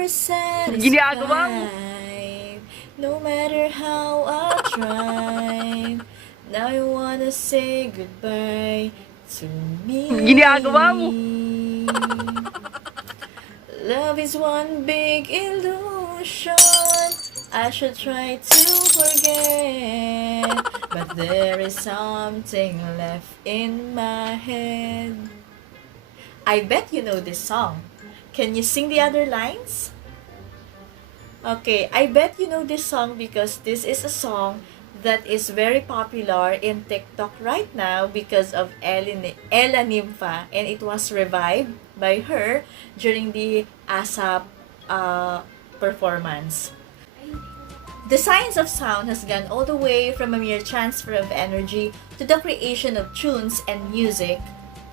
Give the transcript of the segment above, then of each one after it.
never satisfied, no matter how I tried. Now you wanna say goodbye to me. Ginagawa mo. Love is one big illusion. I should try to forget, but there is something left in my head. I bet you know this song. Can you sing the other lines? Okay, I bet you know this song because this is a song that is very popular in TikTok right now because of Ella Nympha, and it was revived by her during the ASAP performance. The science of sound has gone all the way from a mere transfer of energy to the creation of tunes and music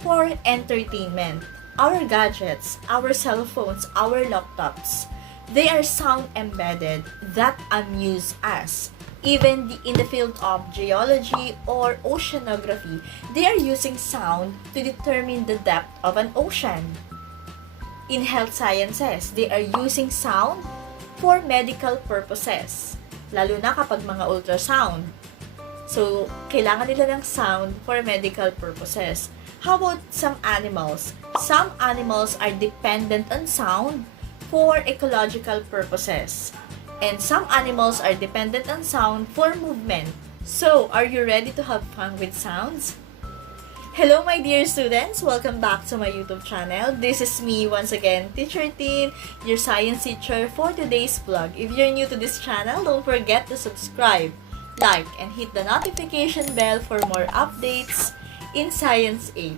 for entertainment. Our gadgets, our cell phones, our laptops, they are sound embedded that amuse us. Even in the field of geology or oceanography, they are using sound to determine the depth of an ocean. In health sciences, they are using sound for medical purposes, lalo na kapag mga ultrasound. So, kailangan nila ng sound for medical purposes. How about some animals? Some animals are dependent on sound for ecological purposes. And some animals are dependent on sound for movement. So, are you ready to have fun with sounds? Hello my dear students! Welcome back to my YouTube channel. This is me once again, Teacher Teen, your science teacher for today's vlog. If you're new to this channel, don't forget to subscribe, like, and hit the notification bell for more updates in Science 8.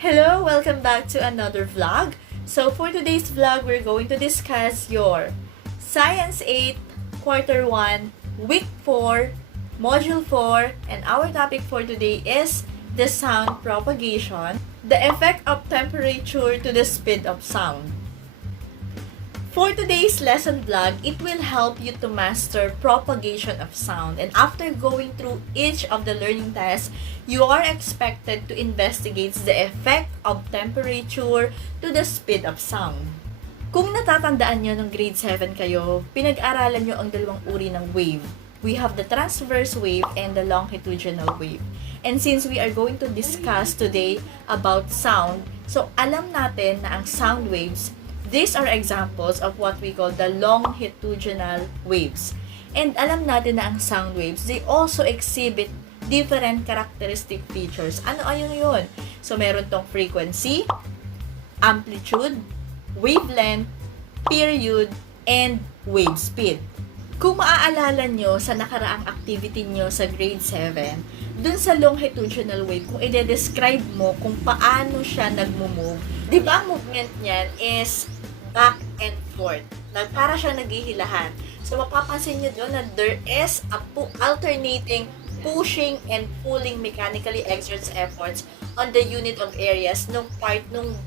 Hello! Welcome back to another vlog. So for today's vlog, we're going to discuss your Science 8, Quarter 1, Week 4, Module 4, and our topic for today is the sound propagation, the effect of temperature to the speed of sound. For today's lesson vlog, it will help you to master propagation of sound. And after going through each of the learning tests, you are expected to investigate the effect of temperature to the speed of sound. Kung natatandaan nyo nung grade 7 kayo, pinag-aralan nyo ang dalawang uri ng wave. We have the transverse wave and the longitudinal wave. And since we are going to discuss today about sound, so alam natin na ang sound waves, these are examples of what we call the longitudinal waves. And alam natin na ang sound waves, they also exhibit different characteristic features. Ano yun? So, meron tong frequency, amplitude, wavelength, period, and wave speed. Kung maaalala nyo sa nakaraang activity nyo sa grade 7, dun sa longitudinal wave, kung i-describe mo kung paano siya nagmo-move, di ba ang movement niyan is back and forth. Para siya naghihilahan. So, mapapansin nyo doon na there is a alternating pushing and pulling mechanically exerts efforts on the unit of areas nung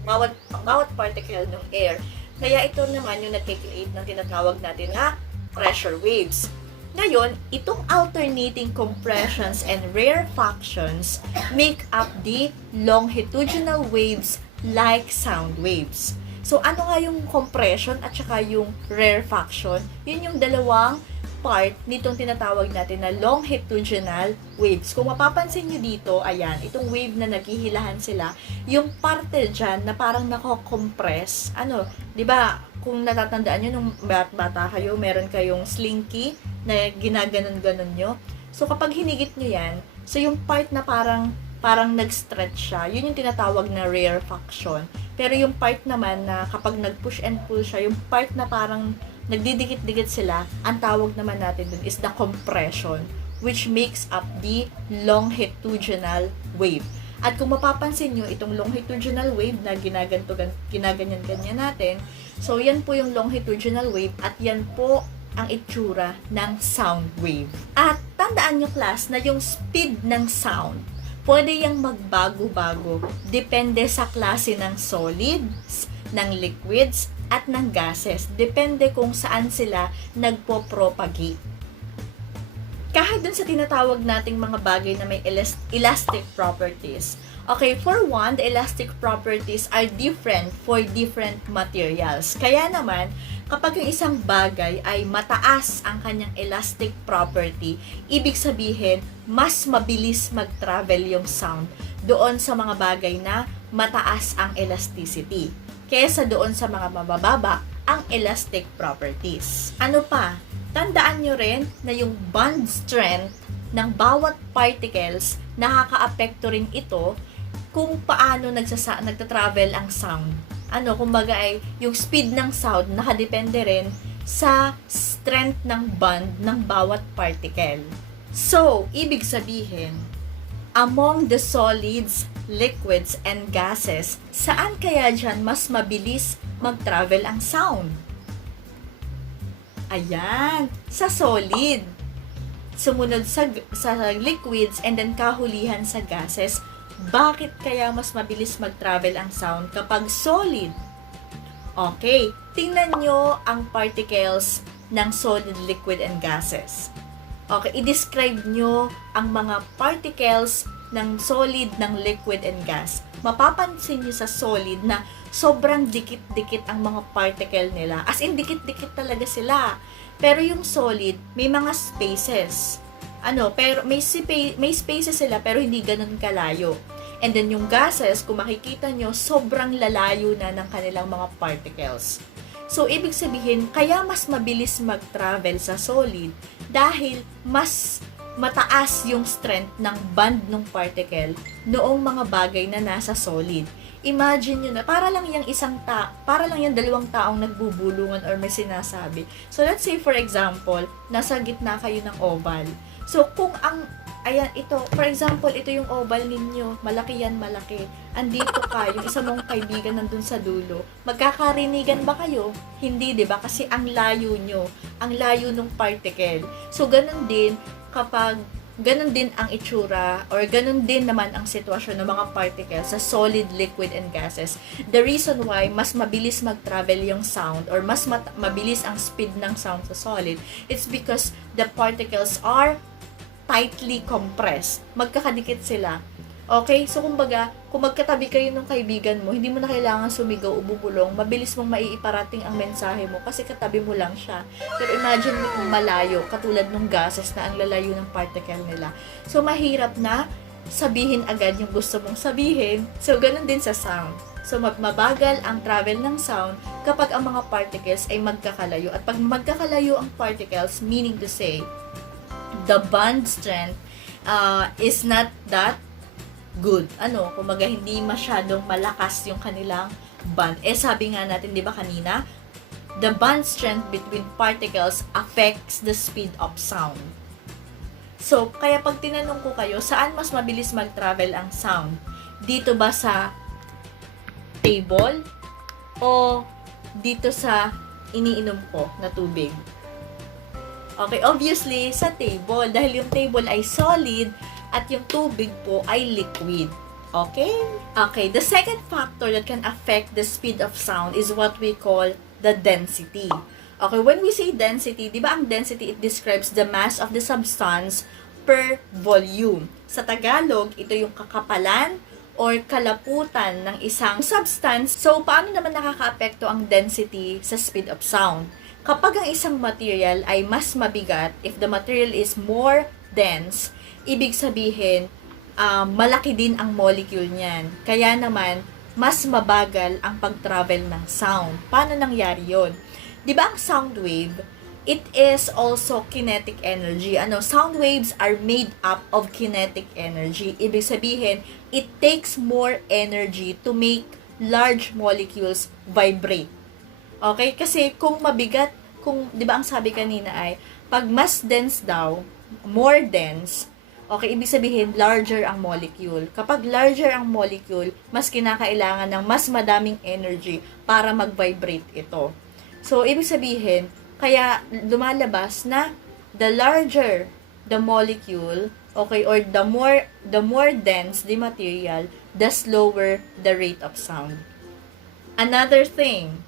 bawat particle ng air. Kaya ito naman yung nag-create ng tinatawag natin na pressure waves. Ngayon, itong alternating compressions and rarefactions make up the longitudinal waves like sound waves. So, ano nga yung compression at saka yung rarefaction? Yun yung dalawang part nitong tinatawag natin na longitudinal waves. Kung mapapansin nyo dito, ayan, itong wave na naghihilahan sila, yung parte dyan na parang nako-compress, di ba, kung natatandaan nyo nung bata kayo, meron kayong slinky na ginaganon-ganon nyo. So, kapag hinigit nyo yan, so yung part na parang nag-stretch siya, yun yung tinatawag na rarefaction. Pero yung part naman na kapag nag-push and pull siya, yung part na parang nagdidikit-dikit sila, ang tawag naman natin dun is the compression, which makes up the longitudinal wave. At kung mapapansin nyo, itong longitudinal wave na ginaganyan-ganyan natin, so yan po yung longitudinal wave at yan po ang itsura ng sound wave. At tandaan nyo class na yung speed ng sound, pwede yung magbago-bago. Depende sa klase ng solids, ng liquids, at ng gases. Depende kung saan sila nagpo-propagate. Kahit dun sa tinatawag nating mga bagay na may elastic properties. Okay, for one, the elastic properties are different for different materials. Kaya naman, kapag yung isang bagay ay mataas ang kanyang elastic property, ibig sabihin, mas mabilis mag-travel yung sound doon sa mga bagay na mataas ang elasticity kaysa doon sa mga mabababa ang elastic properties. Ano pa? Tandaan nyo rin na yung bond strength ng bawat particles, nakaka-apekto rin ito kung paano nagtatravel ang sound. Kumbaga ay yung speed ng sound nakadepende rin sa strength ng bond ng bawat particle. So, ibig sabihin, among the solids, liquids, and gases, saan kaya dyan mas mabilis mag-travel ang sound? Ayan, sa solid. Sumunod sa liquids and then kahulihan sa gases. Bakit kaya mas mabilis mag-travel ang sound kapag solid? Okay, tingnan nyo ang particles ng solid, liquid, and gases. Okay, i-describe nyo ang mga particles ng solid, ng liquid, and gas. Mapapansin nyo sa solid na sobrang dikit-dikit ang mga particle nila. As in, dikit-dikit talaga sila. Pero yung solid, may mga spaces. Pero may spaces sila pero hindi ganun kalayo. And then yung gases, kung makikita nyo, sobrang lalayo na ng kanilang mga particles. So, ibig sabihin, kaya mas mabilis mag-travel sa solid dahil mas mataas yung strength ng bond ng particle noong mga bagay na nasa solid. Imagine nyo na, para lang yung dalawang taong nagbubulungan or may sinasabi. So, let's say for example, nasa gitna kayo ng oval. So, kung for example, ito yung oval ninyo, malaki yan, malaki. Andito ka, yung isa mong kaibigan nandun sa dulo. Magkakarinigan ba kayo? Hindi, di ba? Kasi ang layo nyo, ang layo ng particle. So, ganun din ang itsura or ganun din naman ang sitwasyon ng mga particles sa solid, liquid, and gases. The reason why mas mabilis mag-travel yung sound or mas mabilis ang speed ng sound sa solid, it's because the particles are tightly compressed. Magkakadikit sila. Okay? So, kumbaga, kung magkatabi kayo ng kaibigan mo, hindi mo na kailangan sumigaw o bubulong, mabilis mong maiiparating ang mensahe mo kasi katabi mo lang siya. Pero imagine mo kung malayo, katulad ng gases na ang lalayo ng particle nila. So, mahirap na sabihin agad yung gusto mong sabihin. So, ganun din sa sound. So, mabagal ang travel ng sound kapag ang mga particles ay magkakalayo. At pag magkakalayo ang particles, meaning to say, the bond strength is not that good. Kumbaga hindi masyadong malakas yung kanilang bond. Sabi nga natin, di ba kanina, the bond strength between particles affects the speed of sound. So, kaya pag tinanong ko kayo, saan mas mabilis mag-travel ang sound? Dito ba sa table o dito sa iniinom ko na tubig? Okay, obviously, sa table. Dahil yung table ay solid at yung tubig po ay liquid. Okay? Okay, the second factor that can affect the speed of sound is what we call the density. Okay, when we say density, di ba ang density, it describes the mass of the substance per volume. Sa Tagalog, ito yung kakapalan or kalaputan ng isang substance. So, paano naman nakakaapekto ang density sa speed of sound? Kapag ang isang material ay mas mabigat, if the material is more dense, ibig sabihin, malaki din ang molecule niyan. Kaya naman, mas mabagal ang pag-travel ng sound. Paano nangyari yon? Di ba ang sound wave, it is also kinetic energy. Sound waves are made up of kinetic energy. Ibig sabihin, it takes more energy to make large molecules vibrate. Okay? Kasi kung mabigat, di ba ang sabi kanina ay, pag mas dense daw, more dense, okay, ibig sabihin, larger ang molecule. Kapag larger ang molecule, mas kinakailangan ng mas madaming energy para mag-vibrate ito. So, ibig sabihin, kaya lumalabas na the larger the molecule, okay, or the more dense the material, the slower the rate of sound. Another thing,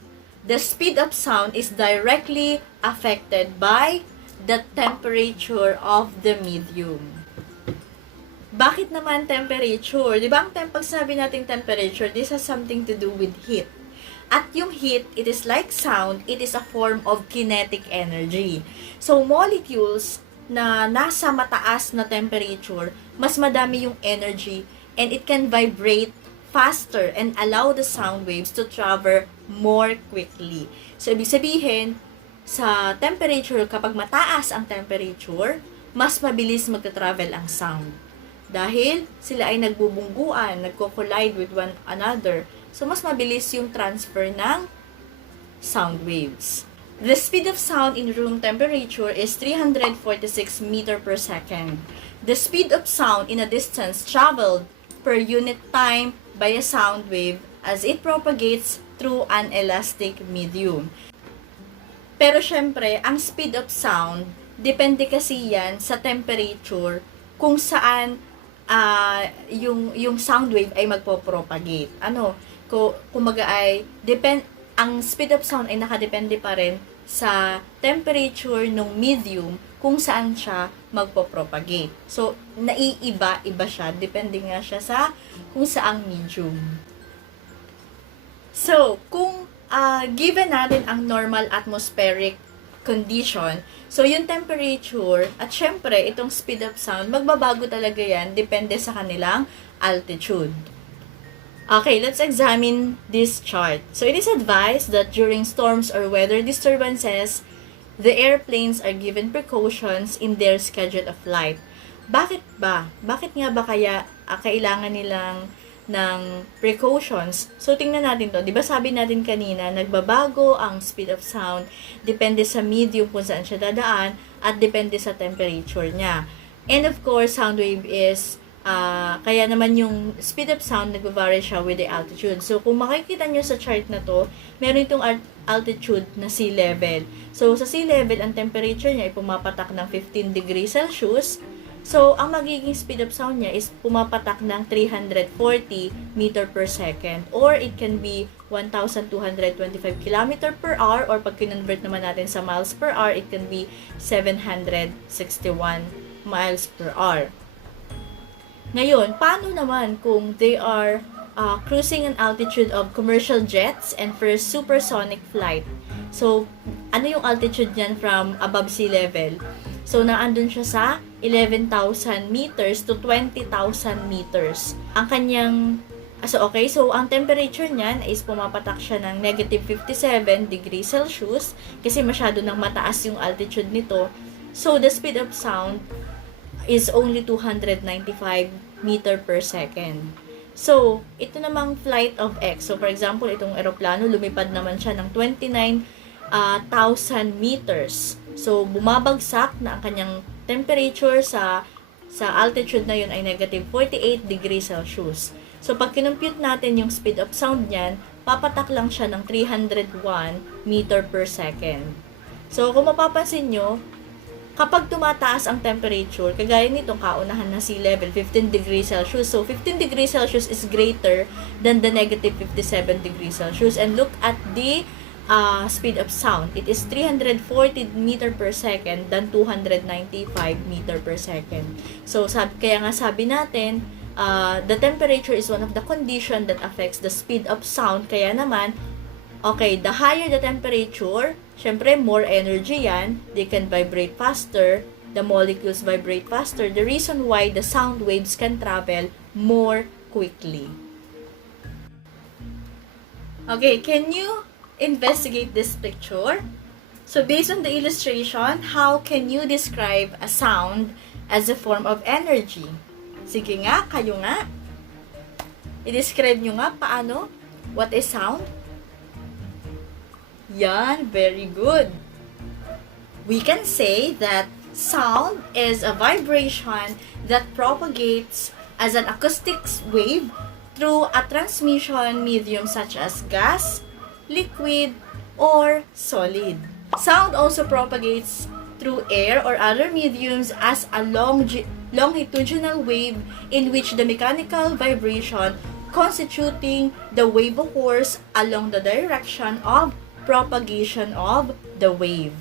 the speed of sound is directly affected by the temperature of the medium. Bakit naman temperature? Di ba pag sabi nating temperature, this has something to do with heat. At yung heat, it is like sound, it is a form of kinetic energy. So, molecules na nasa mataas na temperature, mas madami yung energy and it can vibrate faster and allow the sound waves to travel more quickly. So, ibig sabihin, sa temperature, kapag mataas ang temperature, mas mabilis magta-travel ang sound. Dahil sila ay nagbubungguan, nagko-collide with one another. So, mas mabilis yung transfer ng sound waves. The speed of sound in room temperature is 346 meter per second. The speed of sound in a distance traveled per unit time by a sound wave as it propagates through an elastic medium. Pero syempre, ang speed of sound, depende kasi yan sa temperature kung saan yung sound wave ay magpo-propagate. Kumaga ay, ang speed of sound ay nakadepende pa rin sa temperature ng medium kung saan siya magpo-propagate. So, naiiba-iba siya. Depende nga siya sa kung saang medium. So, kung given natin ang normal atmospheric condition, so yung temperature at syempre itong speed of sound, magbabago talaga yan depende sa kanilang altitude. Okay, let's examine this chart. So, it is advised that during storms or weather disturbances, the airplanes are given precautions in their schedule of flight. Bakit ba? Bakit nga ba kaya kailangan nilang ng precautions? So, tingnan natin to. Diba sabi natin kanina, nagbabago ang speed of sound, depende sa medium kung saan siya dadaan, at depende sa temperature niya. And of course, sound wave is kaya naman yung speed of sound nagvary siya with the altitude. So, kung makikita nyo sa chart na to, meron itong altitude na sea level. So, sa sea level, ang temperature niya ay pumapatak ng 15 degrees Celsius. So, ang magiging speed of sound niya is pumapatak ng 340 meter per second. Or, it can be 1,225 km per hour. Or, pag kinonvert naman natin sa miles per hour, it can be 761 miles per hour. Ngayon, paano naman kung they are cruising an altitude of commercial jets and for supersonic flight? So, ano yung altitude niyan from above sea level? So, naandun siya sa 11,000 meters to 20,000 meters. Ang kanyang, so ang temperature niyan is pumapatak siya ng negative 57 degrees Celsius kasi masyado nang mataas yung altitude nito. So, the speed of sound is only 295 meter per second. So, ito namang flight of X. So, for example, itong eroplano, lumipad naman siya ng 29,000 meters. So, bumabagsak na ang kanyang temperature sa altitude na yun ay negative 48 degrees Celsius. So, pag kinumpute natin yung speed of sound niyan, papatak lang siya ng 301 meter per second. So, kung mapapansin nyo, kapag tumataas ang temperature, kagaya nitong kaunahan na sea level, 15 degrees Celsius. So, 15 degrees Celsius is greater than the negative 57 degrees Celsius. And look at the speed of sound. It is 340 meter per second than 295 meter per second. So, kaya nga sabi natin, the temperature is one of the condition that affects the speed of sound. Kaya naman, okay, the higher the temperature, syempre, more energy yan. They can vibrate faster. The molecules vibrate faster. The reason why the sound waves can travel more quickly. Okay, can you investigate this picture? So, based on the illustration, how can you describe a sound as a form of energy? Sige nga, kayo nga. I-describe nyo nga paano? What is sound? Yan, very good. We can say that sound is a vibration that propagates as an acoustic wave through a transmission medium such as gas, liquid, or solid. Sound also propagates through air or other mediums as a longitudinal wave in which the mechanical vibration constituting the wave occurs along the direction of propagation of the wave.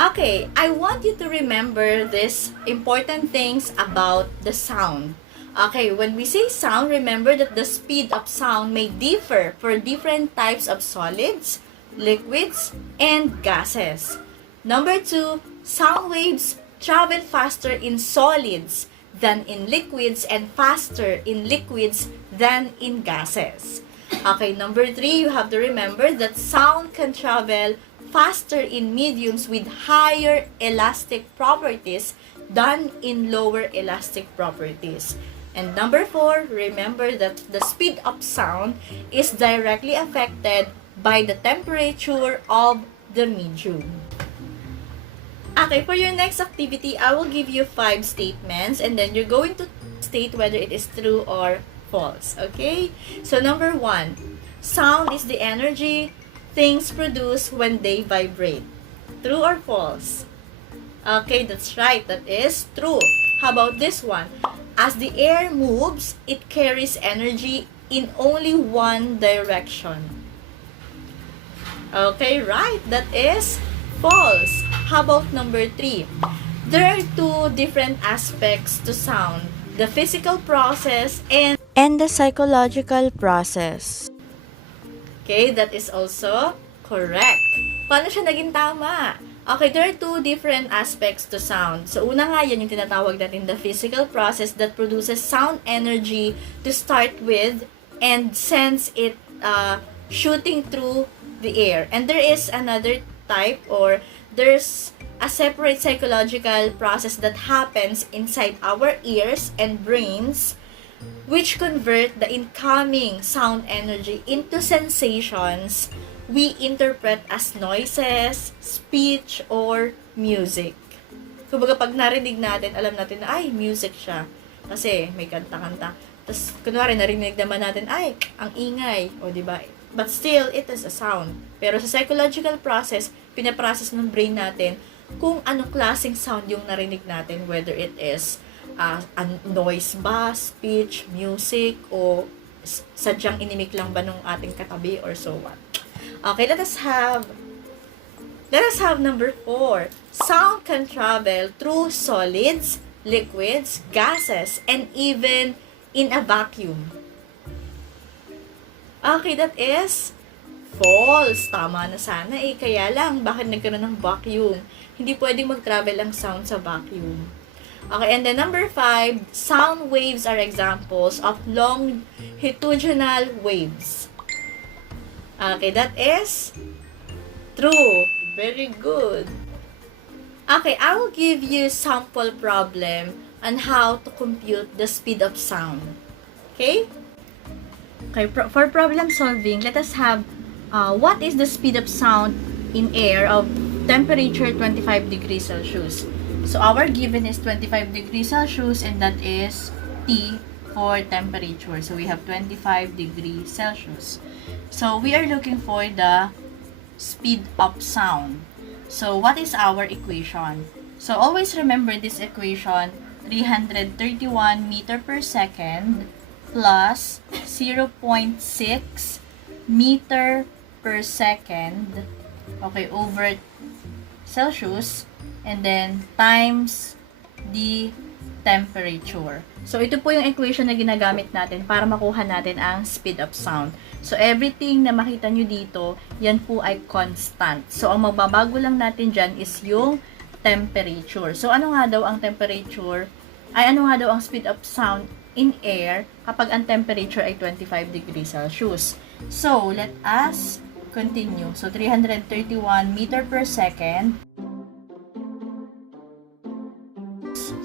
Okay, I want you to remember these important things about the sound. Okay, when we say sound, remember that the speed of sound may differ for different types of solids, liquids, and gases. Number 2, sound waves travel faster in solids than in liquids and faster in liquids than in gases. Okay, number 3, you have to remember that sound can travel faster in mediums with higher elastic properties than in lower elastic properties. And number 4, remember that the speed of sound is directly affected by the temperature of the medium. Okay, for your next activity, I will give you 5 statements and then you're going to state whether it is true or false. Okay? So number 1, sound is the energy things produce when they vibrate. True or false? Okay, that's right. That is true. How about this one? As the air moves, it carries energy in only one direction. Okay, right. That is false. How about number 3? There are 2 different aspects to sound. The physical process and the psychological process. Okay, that is also correct. Paano siya naging tama? Okay, there are 2 different aspects to sound. So, una nga yan yung tinatawag natin the physical process that produces sound energy to start with and sends it shooting through the air. And there is another type or there's a separate psychological process that happens inside our ears and brains which convert the incoming sound energy into sensations we interpret as noises, speech, or music. Kumbaga pag narinig natin, alam natin na, ay, music siya. Kasi may kanta-kanta. Tapos, kunwari, narinig naman natin, ay, ang ingay. O, diba? But still, it is a sound. Pero sa psychological process, pinaprocess ng brain natin kung anong klaseng sound yung narinig natin, whether it is a noise ba, speech, music, o sadyang inimik lang ba nung ating katabi or so on. Okay, let us have number 4. Sound can travel through solids, liquids, gases, and even in a vacuum. Okay, that is false. Tama na sana eh. Kaya lang, bakit nagkaroon ng vacuum? Hindi pwedeng mag-travel ang sound sa vacuum. Okay, and then number 5, sound waves are examples of longitudinal waves. Okay, that is true. Very good. Okay, I will give you sample problem on how to compute the speed of sound. Okay? Okay, for problem solving, let us have what is the speed of sound in air of temperature 25 degrees Celsius. So, our given is 25 degrees Celsius and that is T for temperature. So, we have 25 degrees Celsius. So, we are looking for the speed of sound. So, what is our equation? So, always remember this equation, 331 meter per second plus 0.6 meter per second, okay, over Celsius, and then times the temperature. So, ito po yung equation na ginagamit natin para makuha natin ang speed of sound. So, everything na makita nyo dito, yan po ay constant. So, ang magbabago lang natin dyan is yung temperature. So, ano nga daw ang temperature? Ano nga daw ang speed of sound in air kapag ang temperature ay 25 degrees Celsius? So, let us continue. So, 331 meter per second.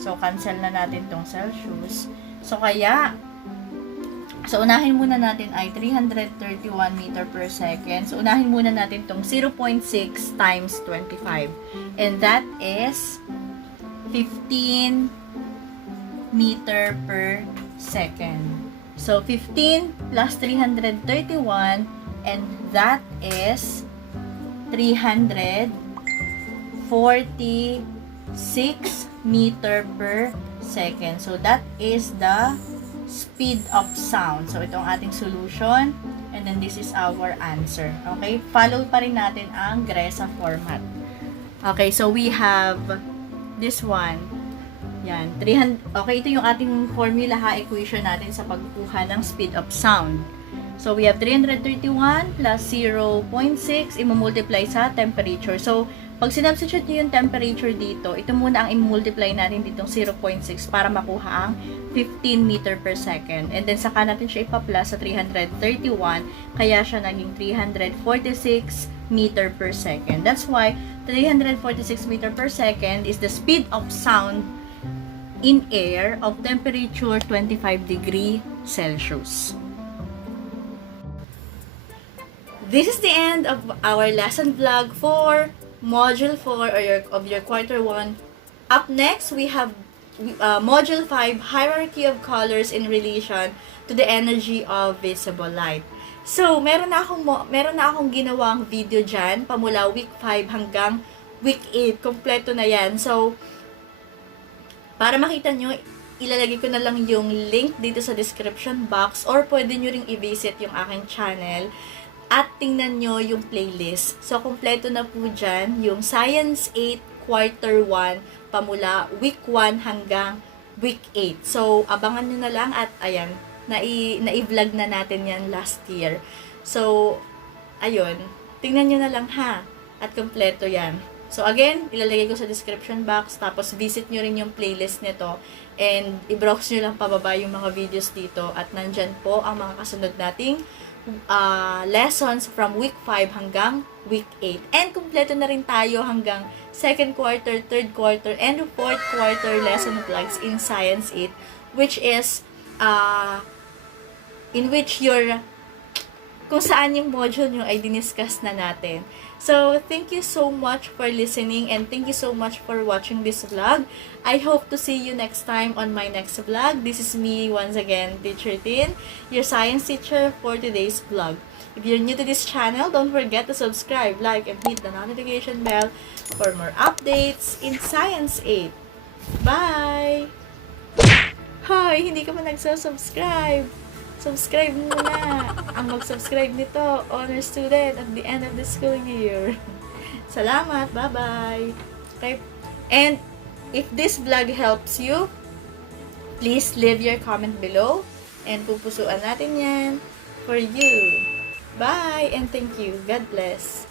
So, cancel na natin tong Celsius. So, unahin muna natin ay 331 meter per second. So, unahin muna natin tong 0.6 times 25. And that is 15 meter per second. So, 15 plus 331 and that is 346 meter per second. So, that is the speed of sound. So, ito ang ating solution. And then, this is our answer. Okay? Follow pa rin natin ang GRESA format. Okay, so we have this one. Yan. 300, okay, ito yung ating formula equation natin sa pagkuha ng speed of sound. So, we have 331 plus 0.6 imumultiply sa temperature. So, pag sinubstitute nyo yung temperature dito, ito muna ang imultiply natin ditong 0.6 para makuha ang 15 meter per second. And then, saka natin siya ipa-plus sa 331, kaya siya naging 346 meter per second. That's why 346 meter per second is the speed of sound in air of temperature 25 degree Celsius. This is the end of our lesson vlog for Module 4 of your Quarter 1. Up next, we have Module 5, Hierarchy of Colors in Relation to the Energy of Visible Light. So, meron na akong ginawang video dyan, pamula week 5 hanggang week 8. Kompleto na yan. So, para makita nyo, ilalagay ko na lang yung link dito sa description box or pwede nyo ring i-visit yung aking channel at tingnan nyo yung playlist. So, kompleto na po dyan yung Science 8 Quarter 1 pamula week 1 hanggang week 8. So, abangan nyo na lang at ayan, na-i-vlog na natin yan last year. So, ayun, tingnan nyo na lang ha. At kompleto yan. So, again, ilalagay ko sa description box. Tapos, visit nyo rin yung playlist nito. And, i-browse nyo lang pababa yung mga videos dito. At nandyan po ang mga kasunod nating lessons from week 5 hanggang week 8. And kompleto na rin tayo hanggang second quarter, third quarter, and fourth quarter lesson vlogs in Science 8, which is in which kung saan yung module nyo ay diniscuss na natin. So, thank you so much for listening and thank you so much for watching this vlog. I hope to see you next time on my next vlog. This is me once again, Teacher Tin, your science teacher for today's vlog. If you're new to this channel, don't forget to subscribe, like, and hit the notification bell for more updates in Science 8. Bye! Hoy, hindi ka pa nagsasubscribe. Subscribe muna. Ang mag-subscribe nito, honor student at the end of the school year. Salamat. Bye-bye. Okay. And if this vlog helps you, please leave your comment below and pupusuan natin yan for you. Bye and thank you. God bless.